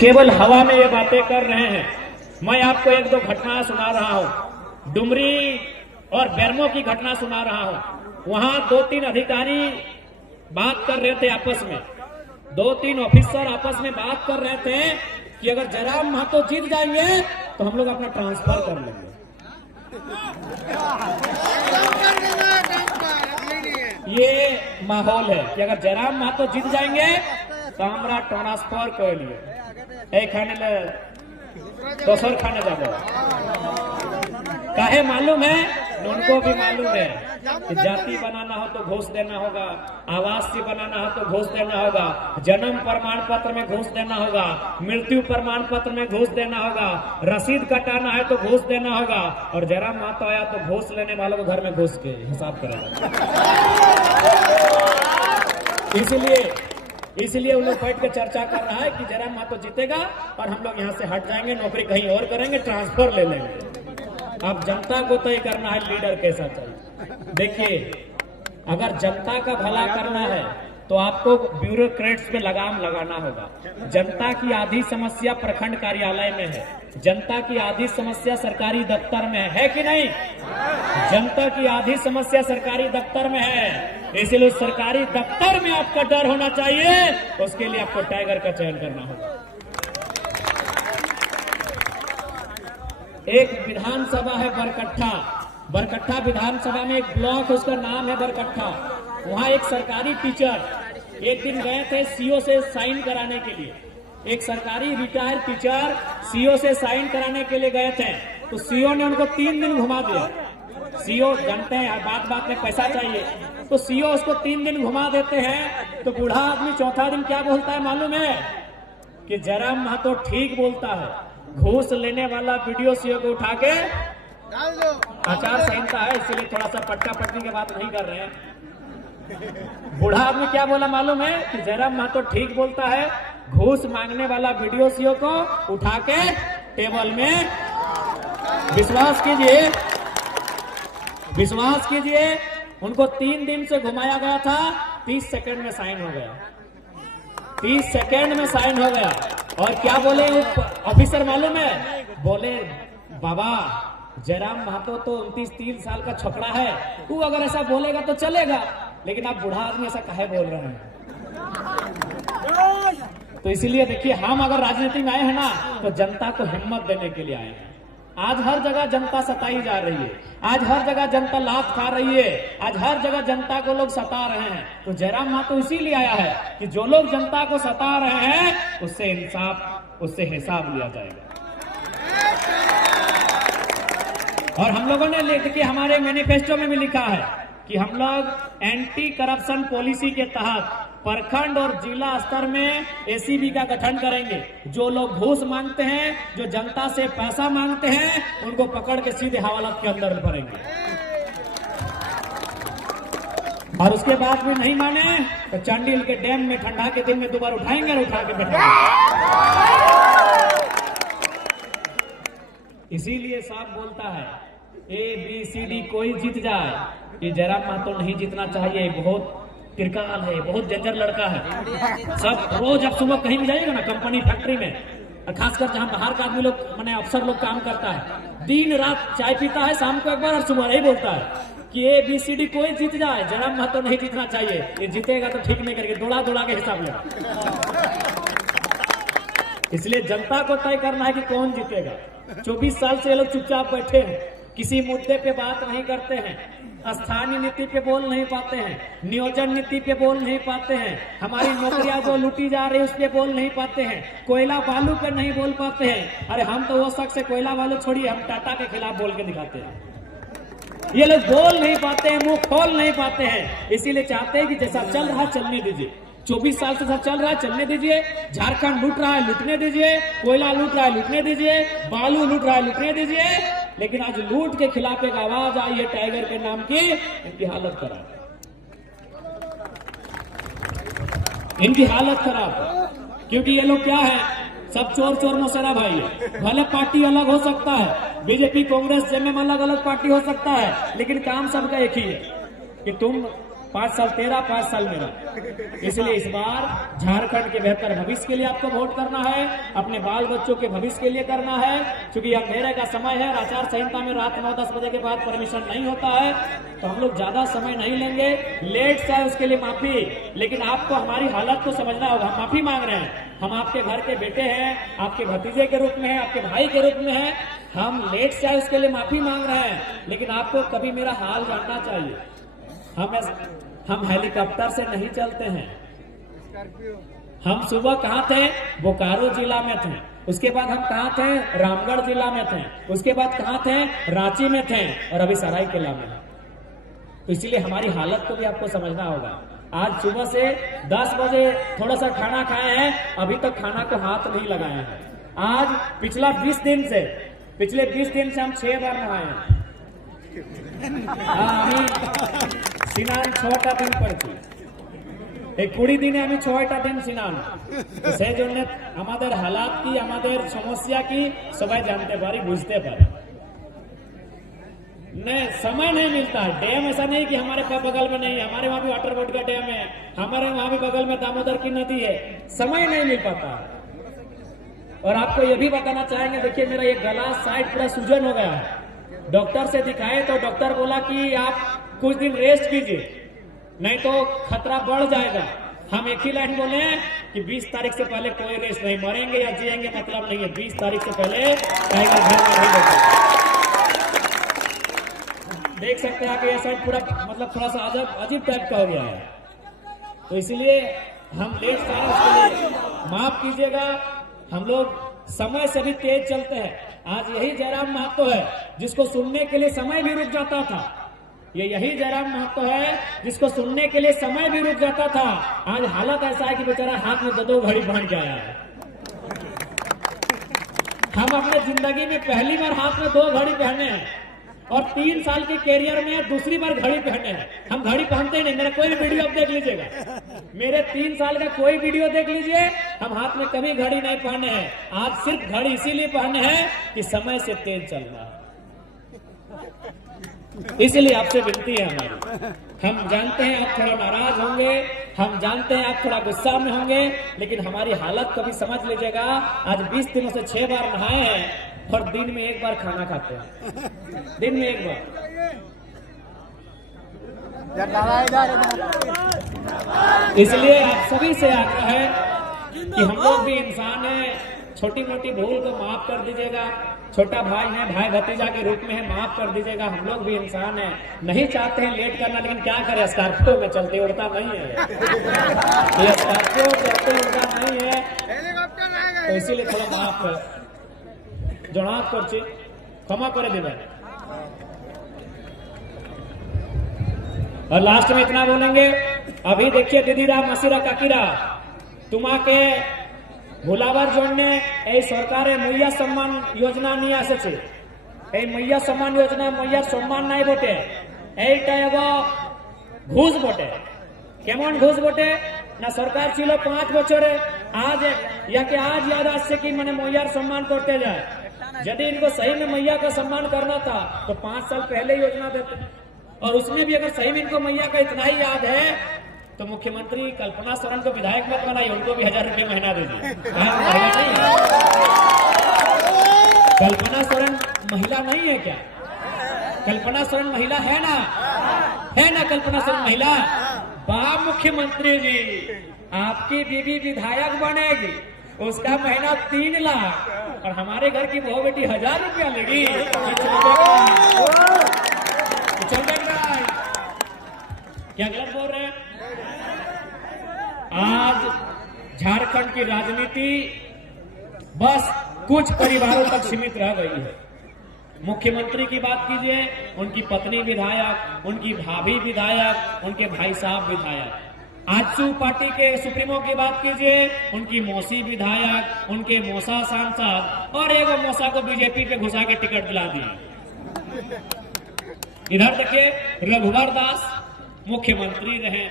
केवल हवा में ये बातें कर रहे हैं। मैं आपको एक दो घटना सुना रहा हूं, डुमरी और बेरमो की घटना सुना रहा हूं। वहां 2-3 अधिकारी बात कर रहे थे आपस में, 2-3 ऑफिसर आपस में बात कर रहे थे कि अगर जयराम महतो जीत जाएंगे तो हम लोग अपना ट्रांसफर कर लेंगे। ये माहौल है कि अगर जयराम महतो जीत जाएंगे तो हमारा ट्रांसफर कर लिए एक खाने ले दोसर खाने जाओ। काहे मालूम है, उनको भी मालूम है कि जाति बनाना हो तो घूस देना होगा, आवासीय बनाना हो तो घूस देना होगा, जन्म प्रमाण पत्र में घूस देना होगा, मृत्यु प्रमाण पत्र में घूस देना होगा, रसीद कटाना है तो घूस देना होगा। और जयराम महतो आया तो घूस लेने वालों को घर में घुस के हिसाब करेगा। इसलिए उन लोग बैठ के चर्चा कर रहा है कि जयराम महतो जीतेगा और हम लोग यहाँ से हट जाएंगे, नौकरी कहीं और करेंगे, ट्रांसफर ले लेंगे। अब जनता को तय करना है लीडर कैसा चाहिए। देखिए, अगर जनता का भला करना है तो आपको ब्यूरोक्रेट्स पे लगाम लगाना होगा। जनता की आधी समस्या प्रखंड कार्यालय में है, जनता की आधी समस्या सरकारी दफ्तर में है कि नहीं? जनता की आधी समस्या सरकारी दफ्तर में है, इसलिए सरकारी दफ्तर में आपका डर होना चाहिए। उसके लिए आपको टाइगर का चयन करना होगा। एक विधानसभा है बरकट्ठा विधानसभा में एक ब्लॉक, उसका नाम है बरकट्ठा। वहां एक सरकारी टीचर एक दिन गए थे सीओ से साइन कराने के लिए। एक सरकारी रिटायर्ड टीचर सीओ से साइन कराने के लिए गए थे, तो सीओ ने उनको 3 दिन घुमा दिया। सीओ जानते हैं बात में पैसा चाहिए, तो सीओ उसको 3 दिन घुमा देते हैं। तो बूढ़ा आदमी चौथा दिन क्या बोलता है मालूम है? कि जयराम महतो ठीक बोलता है, घूस लेने वाला वीडियो सीओ को उठा के आचार संहिता है, इसलिए थोड़ा सा पटका पटकी की बात नहीं कर रहे हैं। बूढ़ा आदमी क्या बोला मालूम है? कि जयराम महतो ठीक बोलता है, घूस मांगने वाला वीडियो सीओ को उठा के टेबल में विश्वास कीजिए उनको 3 दिन से घुमाया गया था, 30 सेकंड में साइन हो गया। 30 सेकंड में साइन हो गया। और क्या बोले ऑफिसर मालूम है? बोले बाबा जयराम महतो तो 29-30 साल का छोकरा है, तू अगर ऐसा बोलेगा तो चलेगा, लेकिन आप बूढ़ा आदमी ऐसा काहे बोल रहे हैं? तो इसीलिए देखिए, हम अगर राजनीति में आए हैं ना तो जनता को हिम्मत देने के लिए आए हैं। आज हर जगह जनता सताई जा रही है, आज हर जगह जनता लात खा रही है, आज हर जगह जनता को लोग सता रहे हैं। तो जयराम महतो इसीलिए आया है कि जो लोग जनता को सता रहे हैं उससे हिसाब लिया जाएगा। और हम लोगों ने देखिए हमारे मैनिफेस्टो में भी लिखा है कि हम लोग एंटी करप्शन पॉलिसी के तहत प्रखंड और जिला स्तर में एसीबी का गठन करेंगे। जो लोग घूस मांगते हैं, जो जनता से पैसा मांगते हैं, उनको पकड़ के सीधे हवालात के अंदर भरेंगे। और उसके बाद भी नहीं माने तो चांडिल के डैम में ठंडा के दिन में दोबारा उठाएंगे और उठा के बैठाएंगे। इसीलिए साहब बोलता है ABCD कोई जीत जाए, ये जयराम महतो नहीं जीतना चाहिए। बहुत तिरकाल है, बहुत जंजर लड़का है। सब रोज आप सुबह कहीं भी जाइएगा ना, कंपनी फैक्ट्री में, और खासकर जहां बाहर का आदमी लोग माने अफसर लोग काम करता है, दिन रात चाय पीता है, शाम को एक बार और सुबह ही बोलता है कि ABCD कोई जीत जाए, जयराम महतो नहीं जीतना चाहिए। ये जीतेगा तो ठीक नहीं करके दौड़ा के हिसाब लेगा। इसलिए जनता को तय करना है कि कौन जीतेगा। 24 साल से ये लोग चुपचाप बैठे हैं, किसी मुद्दे पे बात नहीं करते हैं, स्थानीय नीति पे बोल नहीं पाते हैं, नियोजन नीति पे बोल नहीं पाते हैं, हमारी नौकरियां जो लूटी जा रही है उस पे बोल नहीं पाते हैं, कोयला बालू पे नहीं बोल पाते हैं। अरे हम तो वो शख्स है, कोयला बालू छोड़िए, हम टाटा के खिलाफ बोल के दिखाते हैं। ये लोग बोल नहीं पाते हैं, मुंह खोल नहीं पाते हैं। इसीलिए चाहते हैं कि जैसा चल रहा चलने दीजिए। 24 साल से चल रहा है, चलने दीजिए। झारखंड लूट रहा है, लूटने दीजिए। कोयला लूट रहा है, लूटने दीजिए। बालू लूट रहा है, लूटने दीजिए। लेकिन आज लूट के खिलाफ एक आवाज आई है टाइगर के नाम की, इनकी हालत खराब, इनकी हालत खराब। क्योंकि ये लोग क्या है, सब चोर मौसेरा भाई है। भले पार्टी अलग हो सकता है, बीजेपी कांग्रेस जेएमएम अलग अलग पार्टी हो सकता है, लेकिन काम सबका एक ही है कि तुम 5 साल तेरा, 5 साल मेरा। इसलिए इस बार झारखंड के बेहतर भविष्य के लिए आपको वोट करना है, अपने बाल बच्चों के भविष्य के लिए करना है। क्योंकि अंधेरे का समय है, आचार संहिता में रात 9-10 बजे के बाद परमिशन नहीं होता है, तो हम लोग ज्यादा समय नहीं लेंगे। लेट से उसके लिए माफी, लेकिन आपको हमारी हालत को समझना होगा। हम माफी मांग रहे हैं, हम आपके घर के बेटे हैं, आपके भतीजे के रूप में है, आपके भाई के रूप में है। हम लेट से उसके लिए माफी मांग रहे हैं, लेकिन आपको कभी मेरा हाल जानना चाहिए। हम हेलीकॉप्टर से नहीं चलते हैं। हम सुबह कहाँ थे? बोकारो जिला में थे। उसके बाद हम कहाँ थे? रामगढ़ जिला में थे। उसके बाद कहाँ थे? रांची में थे, और अभी सरायकेला में। तो इसलिए हमारी हालत को भी आपको समझना होगा। आज सुबह से 10 बजे थोड़ा सा खाना खाए हैं, अभी तक खाना को हाथ नहीं लगाए हैं। आज पिछले 20 दिन से हम 6 बार नहाए हैं। स्नान 6টা दिन करছি, এই 20 দিনে আমি 6টা दिन স্নান। সেই জন্য আমাদের হালাত কি, আমাদের সমস্যা কি সবাই জানতে পারি, বুঝতে পারি। नहीं, समय नहीं मिलता। डैम ऐसा नहीं कि हमारे बगल में नहीं है, हमारे वहां भी वाटर बोर्ड का डैम है, हमारे वहां भी बगल में दामोदर की नदी है। समय नहीं मिल पाता। और आपको यह भी बताना चाहेंगे, देखिए मेरा ये गला साइड पूरा सूजन हो गया है। डॉक्टर से दिखाए तो डॉक्टर बोला कि आप कुछ दिन रेस्ट कीजिए, नहीं तो खतरा बढ़ जाएगा। हम एक ही लाइन बोले कि 20 तारीख से पहले कोई रेस्ट नहीं, मरेंगे या जिएंगे मतलब नहीं है। 20 तारीख से पहले टाइगर घर में नहीं बैठे। देख सकते हैं कि ये साइड पूरा मतलब थोड़ा सा अजीब टाइप का हो गया है। तो इसलिए हम लेट से आए, उसके लिए माफ कीजिएगा। हम लोग समय से भी तेज चलते हैं। आज यही जयराम महतो है जिसको सुनने के लिए समय भी रुक जाता था। यही जयराम महतो है जिसको सुनने के लिए समय भी रुक जाता था। आज हालत ऐसा है कि बेचारा हाथ में 2 घड़ी पहन के आया है। हम अपने जिंदगी में पहली बार हाथ में 2 घड़ी पहने हैं, और 3 साल के कैरियर में दूसरी बार घड़ी पहने हैं। हम घड़ी पहनते ही नहीं। मेरा कोई भी वीडियो आप देख लीजिएगा, मेरे 3 साल का कोई वीडियो देख लीजिए, हम हाथ में कभी घड़ी नहीं पहने हैं। आज सिर्फ घड़ी इसीलिए पहने हैं कि समय से तेज चलना है। इसलिए आपसे विनती है हमारी। हम जानते हैं आप थोड़ा नाराज होंगे, हम जानते हैं आप थोड़ा गुस्सा में होंगे, लेकिन हमारी हालत को भी समझ लीजिएगा। आज 20 दिनों से 6 बार नहाए हैं, और दिन में 1 बार खाना खाते हैं। दिन में 1 बार। इसलिए आप सभी से आग्रह है कि हम लोग भी इंसान हैं, छोटी मोटी भूल को माफ कर दीजिएगा। छोटा भाई है, भाई भतीजा के रूप में है, माफ कर दीजिएगा। हम लोग भी इंसान हैं, नहीं चाहते हैं लेट करना, लेकिन क्या करें, स्कॉर्पियो में चलते उड़ता नहीं है। ये स्कॉर्पियो चलते उड़ता नहीं है, तो इसीलिए थोड़ा माफ कर जनाब करছি, क्षमा করে देवें। और लास्ट में इतना बोलेंगे, अभी देखिए दीदीरा मासिरा काकीरा तुम्हाके भुलाবার জন্য এই সরকারে মহিলা সম্মান যোজনা নিয়ে আসছে। এই মহিলা সম্মান যোজনা মহিলার সম্মান নাই বটে, এইটা এগো ঘুষ বটে। কেমন ঘুষ বটে না, সরকার ছিল 5 বছরে, आज याके आज याद আসছে कि मैंने মহিলার सम्मान करते जाए। यदि इनको सही में मैया का सम्मान करना था तो 5 साल पहले योजना देते, और उसमें भी अगर सही में इनको मैया का इतना ही याद है तो मुख्यमंत्री कल्पना सोरेन को विधायक मत बनाइए, उनको भी 1000 रुपये महीना दीजिए। कल्पना सोरेन महिला नहीं है क्या? कल्पना सोरेन महिला है ना? कल्पना सोरेन महिला। वाह मुख्यमंत्री जी, आपकी बीवी विधायक बनेगी, उसका महीना 3 लाख, और हमारे घर की बहू बेटी 1000 रुपया लेगी। क्या गलत बोल रहे हैं? आज झारखंड की राजनीति बस कुछ परिवारों तक सीमित रह गई है। मुख्यमंत्री की बात कीजिए, उनकी पत्नी विधायक, उनकी भाभी विधायक, उनके भाई साहब विधायक। आजसू पार्टी के सुप्रीमो की बात कीजिए, उनकी मौसी विधायक, उनके मौसा सांसद, और एगो मौसा को बीजेपी पे घुसा के टिकट दिला दिए। इधर देखिए रघुवर दास मुख्यमंत्री रहे,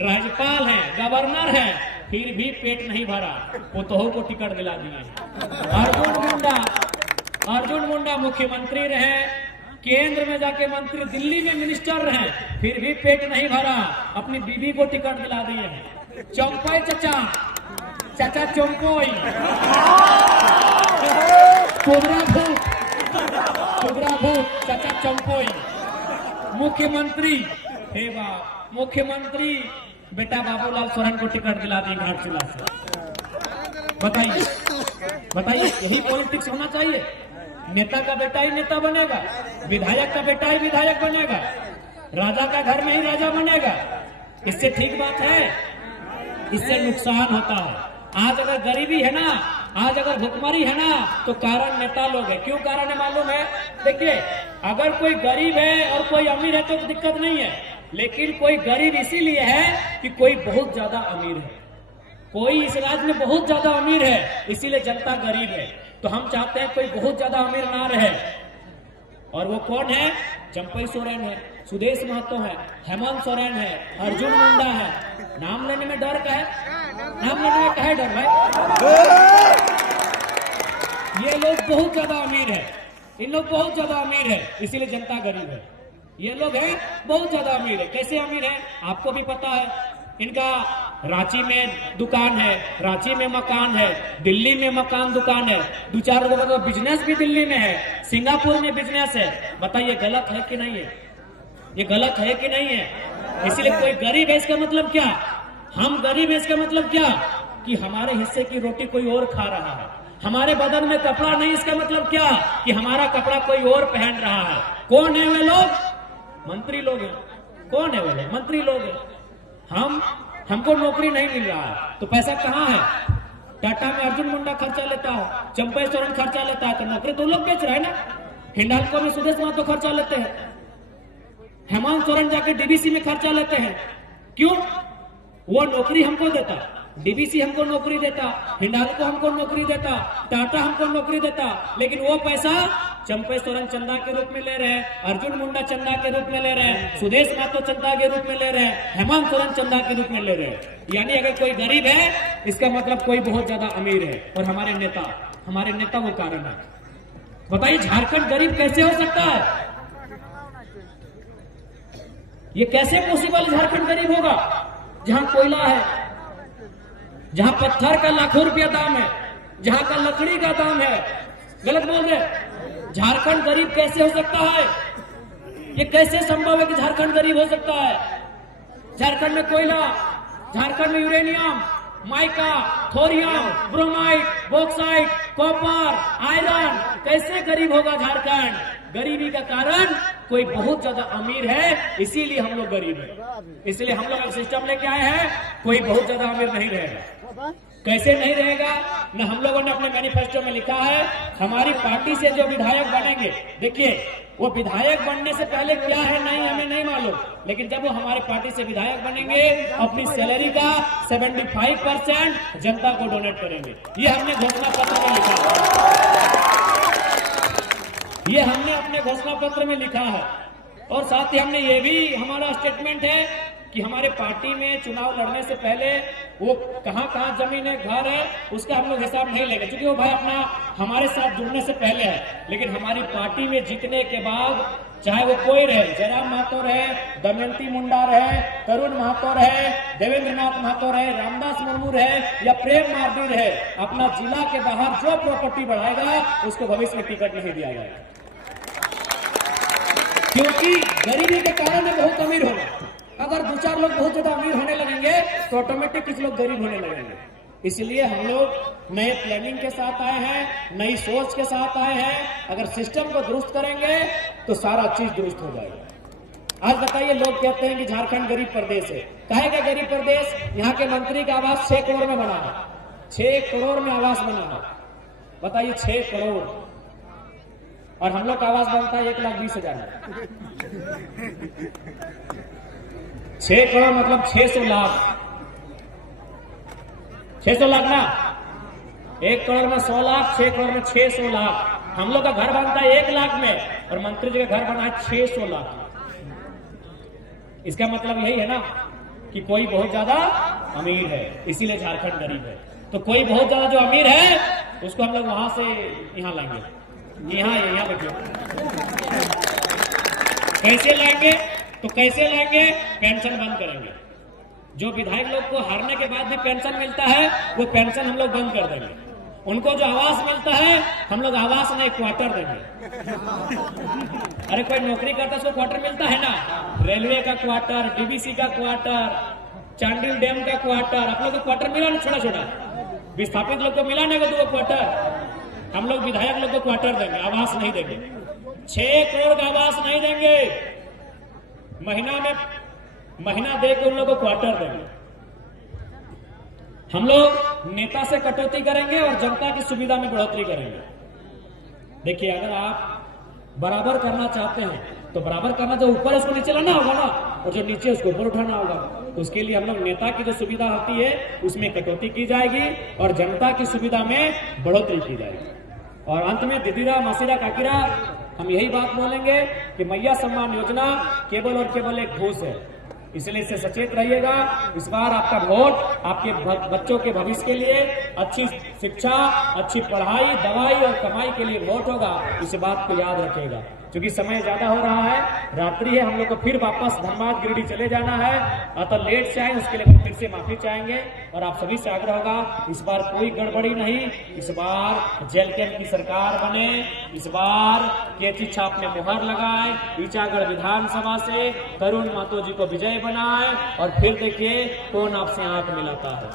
राज्यपाल हैं, गवर्नर हैं, फिर भी पेट नहीं भरा, पुतोह को टिकट दिला दिए। अर्जुन मुंडा मुख्यमंत्री रहे, केंद्र में जाके मंत्री, दिल्ली में मिनिस्टर रहे, फिर भी पेट नहीं भरा, अपनी बीवी को टिकट दिला दिए हैं। चौंपोई चाचा, चाचा चौंपोई, कुबरा भूत, चाचा चौंपोई, मुख्यमंत्री, हे बाप, मुख्यमंत्री बेटा बाबूलाल सोरेन को टिकट दिला दी घाटशिला से। बताइए यही पॉलिटिक्स होना चाहिए? नेता का बेटा ही नेता बनेगा, विधायक का बेटा ही विधायक बनेगा, राजा का घर में ही राजा बनेगा। इससे ठीक बात है? इससे नुकसान होता है। आज अगर गरीबी है ना, आज अगर भुखमरी है ना, तो कारण नेता लोग है। क्यों कारण है मालूम है? देखिए, अगर कोई गरीब है और कोई अमीर है तो दिक्कत नहीं है, लेकिन कोई गरीब इसीलिए है कि कोई बहुत ज्यादा अमीर है। कोई इस राज्य में बहुत ज्यादा अमीर है, इसीलिए जनता गरीब है। तो हम चाहते हैं कोई बहुत ज्यादा अमीर ना रहे। और वो कौन है? चंपई सोरेन है, सुदेश महतो है, हेमंत सोरेन है, अर्जुन मुंडा है। नाम लेने में डर का है? नाम लेने में काहे डर है? ये लोग बहुत ज्यादा अमीर है, इन लोग बहुत ज्यादा अमीर है, इसीलिए जनता गरीब है। ये लोग हैं बहुत ज्यादा अमीर है। कैसे अमीर है आपको भी पता है। इनका रांची में दुकान है, रांची में मकान है, दिल्ली में मकान दुकान है, 2-4 लोगों का बिजनेस भी दिल्ली में है, सिंगापुर में बिजनेस है। बताइए गलत है कि नहीं है? ये गलत है कि नहीं है? इसीलिए कोई गरीब है इसका मतलब क्या? हम गरीब है इसका मतलब क्या? कि हमारे हिस्से की रोटी कोई और खा रहा है। हमारे बदन में कपड़ा नहीं, इसका मतलब क्या? कि हमारा कपड़ा कोई और पहन रहा है। कौन है वे लोग? मंत्री लोग हैं। कौन है वे लोग? मंत्री लोग हैं। हमको नौकरी नहीं मिल रहा है तो पैसा कहाँ है? टाटा में अर्जुन मुंडा खर्चा लेता है, चंपई सोरेन खर्चा लेता है, तो नौकरी तो लोग बेच रहे हैं ना। हिंडाल्को में सुदेश महतो खर्चा लेते हैं, हेमंत सोरेन जाके डीवीसी में खर्चा लेते हैं। क्यों? वो नौकरी हमको देता, डीवीसी हमको नौकरी देता, हिंडाल्को हमको नौकरी देता, टाटा हमको नौकरी देता, लेकिन वो पैसा चंपई सोरेन चंदा के रूप में ले रहे हैं, अर्जुन मुंडा चंदा के रूप में ले रहे हैं, सुदेश महतो चंदा के रूप में ले रहे हैं, हेमंत सोरेन चंदा के रूप में ले रहे हैं। यानी अगर कोई गरीब है इसका मतलब कोई बहुत ज्यादा अमीर है। और हमारे नेता वो कारण है। बताइए झारखंड गरीब कैसे हो सकता है? ये कैसे पॉसिबल? झारखंड गरीब होगा जहां कोयला है, जहां पत्थर का लाखों रुपया दाम है, जहां का लकड़ी का दाम है। गलत बोल रहे? झारखंड गरीब कैसे हो सकता है? ये कैसे संभव है कि झारखंड गरीब हो सकता है? झारखंड में कोयला, झारखंड में uranium, mica, thorium, bromide, bauxite, copper, iron, कैसे गरीब होगा झारखंड? गरीबी का कारण कोई बहुत ज्यादा अमीर है, इसीलिए हम लोग गरीब हैं। इसलिए हम लोग एक सिस्टम लेके आए हैं, कोई बहुत ज्यादा अमीर नहीं रहेगा। कैसे नहीं रहेगा? न हम लोगों ने अपने मैनिफेस्टो में लिखा है, हमारी पार्टी से जो विधायक बनेंगे, देखिए वो विधायक बनने से पहले क्या है नहीं हमें नहीं मालूम, लेकिन जब वो हमारे पार्टी से विधायक बनेंगे अपनी सैलरी का 75% जनता को डोनेट करेंगे। ये हमने घोषणा पत्र में लिखा है, ये हमने अपने घोषणा पत्र में लिखा है। और साथ ही हमने ये भी हमारा स्टेटमेंट है कि हमारे पार्टी में चुनाव लड़ने से पहले वो कहां जमीन है, घर है, उसका हम लोग हिसाब नहीं लेंगे, क्योंकि वो भाई अपना हमारे साथ जुड़ने से पहले है। लेकिन हमारी पार्टी में जीतने के बाद चाहे वो कोई रहे, जयराम महतो रहे, दमयंती मुंडा रहे, तरुण महतो रहे, देवेंद्र नाथ महतो रहे, रामदास मुर्मू रहे या प्रेम मार्डी रहे, अपना जिला के बाहर जो प्रॉपर्टी बढ़ाएगा उसको भविष्य में टिकट नहीं दिया जाएगा। क्योंकि गरीबी के कारण में बहुत अमीर होगा। अगर 2-4 लोग बहुत ज्यादा अमीर होने लगेंगे तो ऑटोमेटिक कुछ लोग गरीब होने लगेंगे। इसलिए हम लोग नए प्लानिंग के साथ आए हैं, नई सोच के साथ आए हैं। अगर सिस्टम को दुरुस्त करेंगे तो सारा चीज दुरुस्त हो जाएगा। आज बताइए, लोग कहते हैं कि झारखंड गरीब प्रदेश है। काहे का गरीब प्रदेश? यहाँ के मंत्री का आवास 6 करोड़ में बना है, 6 करोड़ में आवास बना है। बताइए 6 करोड़, और हम लोग का आवास बनता है 1,20,000 में। 6 करोड़ मतलब 600 लाख, 600 लाख ना, 1 करोड़ में 100 लाख, 6 करोड़ में 600 लाख। हम लोग का घर बनता है 1 लाख में और मंत्री जी का घर बना है 600 लाख। इसका मतलब यही है ना कि कोई बहुत ज्यादा अमीर है, इसीलिए झारखंड गरीब है। तो कोई बहुत ज्यादा जो अमीर है उसको हम लोग वहां से यहाँ लाएंगे। यहाँ बैठो। कैसे लाएंगे? तो कैसे लाएंगे? पेंशन बंद करेंगे। जो विधायक लोग को हारने के बाद भी पेंशन मिलता है, वो पेंशन हम लोग बंद कर देंगे। उनको जो आवास मिलता है, हम लोग आवास नहीं क्वार्टर देंगे। अरे कोई नौकरी करता है उसको क्वार्टर मिलता है ना, रेलवे का क्वार्टर, डीबीसी का क्वार्टर, चांडिल डैम का क्वार्टर। आप लोग को क्वार्टर मिला ना, छोटा छोटा विस्थापित लोग को मिला ना दो क्वार्टर। हम लोग विधायक लोग को क्वार्टर देंगे, आवास नहीं देंगे। 6 करोड़ का आवास नहीं देंगे, महीना देकर उन लोगों को क्वार्टर देंगे। हम लोग नेता से कटौती करेंगे और जनता की सुविधा में बढ़ोतरी करेंगे। देखिए, अगर आप बराबर करना चाहते हैं तो बराबर करना, जो ऊपर उसको नीचे लाना होगा ना, और जो नीचे उसको ऊपर उठाना होगा। तो उसके लिए हम लोग नेता की जो सुविधा होती है उसमें कटौती की जाएगी और जनता की सुविधा में बढ़ोतरी की जाएगी। और अंत में दीदीरा मासीरा काकीरा, हम यही बात बोलेंगे कि मैया सम्मान योजना केवल और केवल एक घूस है, इसलिए इससे सचेत रहिएगा। इस बार आपका वोट आपके बच्चों के भविष्य के लिए, अच्छी शिक्षा, अच्छी पढ़ाई, दवाई और कमाई के लिए वोट होगा। इस बात को याद रखिएगा। क्योंकि समय ज्यादा हो रहा है, रात्रि है, हम लोग को फिर वापस धनबाद गिरिडीह चले जाना है। अतः लेट से आए उसके लिए फिर से माफी चाहेंगे। और आप सभी से आग्रह होगा, इस बार कोई गड़बड़ी नहीं, इस बार जेल कैंप की सरकार बने, इस बार केची छाप में मुहर लगाए, ईचागढ़ विधानसभा से तरुण महतो जी को विजय बनाए और फिर देखिए कौन आपसे आंख मिलाता है।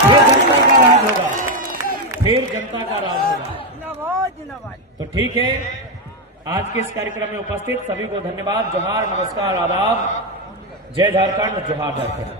फिर जनता का राज होगा, फिर जनता का राज होगा। तो ठीक है, आज के इस कार्यक्रम में उपस्थित सभी को धन्यवाद। जोहार, नमस्कार, आदाब। जय झारखंड, जोहार झारखंड।